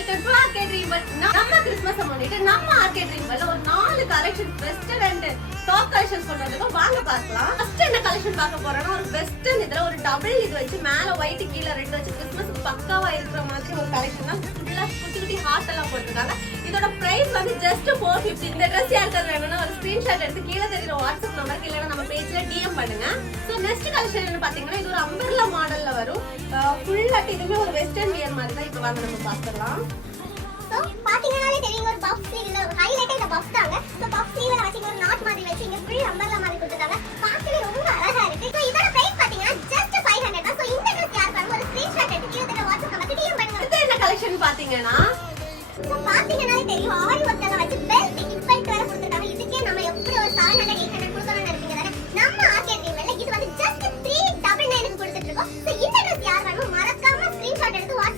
Welcome to RK dream world. நம்ம Christmas முன்னிட்டு நம்ம ஆர்கே ட்ரீம் வேர்ல்ட்ல ஒரு 4 collection western and top collections கொண்டு வந்திருக்கோம். வாங்க பார்க்கலாம். ஃபர்ஸ்ட் என்ன கலெக்ஷன் பார்க்க போறோம்னா ஒரு வெஸ்டர்ன் இதுல ஒரு டபுள் இது வச்சு மேல ஒயிட் கீழ ரெட் வச்சு கிறிஸ்மஸ்க்கு பக்காவா இருக்கிற மாதிரி ஒரு கலெக்ஷன் தான். ஃபுல்லா குட்டி குட்டி ஹார்ட் எல்லாம் போட்டுருக்காங்க. இதோட பிரைஸ் வந்து ஜஸ்ட் 450. இந்த Dress யாருக்கு வேணும்னா ஒரு ஸ்கிரீன்ஷாட் எடுத்து கீழ தெரியுற வாட்ஸ்அப் நம்பருக்கு இல்லனா நம்ம பேஜ்ல DM பண்ணுங்க. சோ நெக்ஸ்ட் கலெக்ஷன் என்ன பாத்தீங்கன்னா இது ஒரு அம்பர்லா மாடல்ல வரும். ஃபுல்லா இதுமே ஒரு வெஸ்டர்ன் வியர் மாதிரி தான். இப்போ வாங்க நம்ம பார்க்கலாம். சோ பாத்தீங்கனாலே தெரியும் ஒரு பஃப் ஸ்லீவ்ல ஒரு ஹைலைட் இந்த பஃப் தாங்க. சோ பஃப் ஸ்லீவ்ல வச்சு ஒரு நாட் மாதிரி வச்சு இங்க ஃபுல் அம்பர்லா மாதிரி கொடுத்துட்டாங்க. பார்க்கவே ரொம்ப அழகா இருக்கு. சோ இதோட பிரைஸ் பாத்தீங்கன்னா ஜஸ்ட் 500 தான். சோ இந்த Dress யார் பாருங்க ஒரு ஸ்கிரீன்ஷாட் எடுத்து கீழ தெரியுற வாட்ஸ்அப் நம்பருக்கு DM பண்ணுங்க. இது என்ன கலெக்ஷன் பாத்தீங்கன்னா சோ பாத்தீங்கனாலே தெரியும் ஆரி ஒர்க்ல வச்சு பெல்ட் இம்பெக்ட் வர கொடுத்துட்டாங்க. இதுக்கே நம்ம எப்படி ஒரு 700 800 கொடுக்கணும்னு நினைப்பீங்க தானே. நம்ம ஆர்கே ட்ரீம் வேர்ல்ட்ல இது வந்து ஜஸ்ட் 380